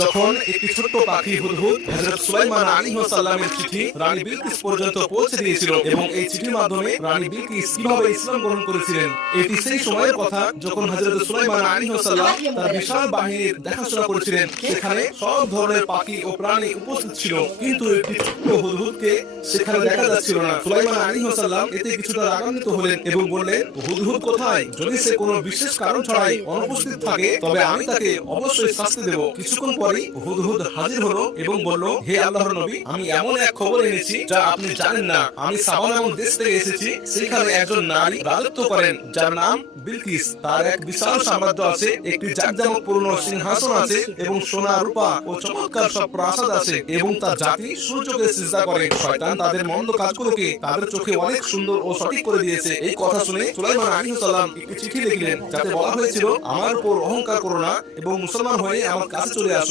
যখন একটি ছোট্ট পাখি হুদহুদ হযরত সুলাইমান আলাইহিস সালামের চিঠি রানী বিলকিস পর্যন্ত পৌঁছে দিয়েছিল এবং এই চিঠির মাধ্যমে রানী বিলকিস কিভাবে ইসলাম গ্রহণ করেছিলেন, এটি সেই সময়ের কথা যখন হযরত সুলাইমান আলাইহিস সালাম তার বিশাল বাহিনীর দেখাশোনা করেছিলেন। সেখানে সব ধরনের পাখি ও প্রাণী উপস্থিত ছিল, কিন্তু একটি ছোট্ট হুদহুদকে সেখানে দেখা যাচ্ছিল না। সুলাইমান আলাইহিস সালাম এতে কিছুটা রাগান্বিত হলেন এবং বললেন, হুদহুদ কোথায়? যদি সে কোনো বিশেষ কারণ ছাড়াই অনুপস্থিত থাকে তবে আমি তাকে অবশ্যই শাস্তি দেব। কিছুক্ষণ পরেই হুদহুদ হাজির হলো এবং বলল, হে আল্লাহর নবী, আমি এমন এক খবর এনেছি যা আপনি জানেন না। আমি সাবা নামক দেশ থেকে এসেছি। সেখানে একজন নারী রাজত্ব করেন যার নাম বিলকিস। তার এক বিশাল সাম্রাজ্য আছে, একটি জাঁকজমকপূর্ণ সিংহাসন আছে এবং সোনা রূপা ও চমৎকার সব প্রাসাদ আছে এবং তার জাতি সূর্যকে সিজদা করে। শয়তান তাদের মন্দ কাজগুলোকে তাদের চোখে অনেক সুন্দর ও সঠিক করে দিয়েছে। এই কথা শুনে সুলাইমান আলাইহিস সালাম একটি চিঠি লিখলেন যাতে বলা হয়েছিল, আমার উপর অহংকার করো না এবং মুসলমান হয়ে আমার কাছে চলে আসো।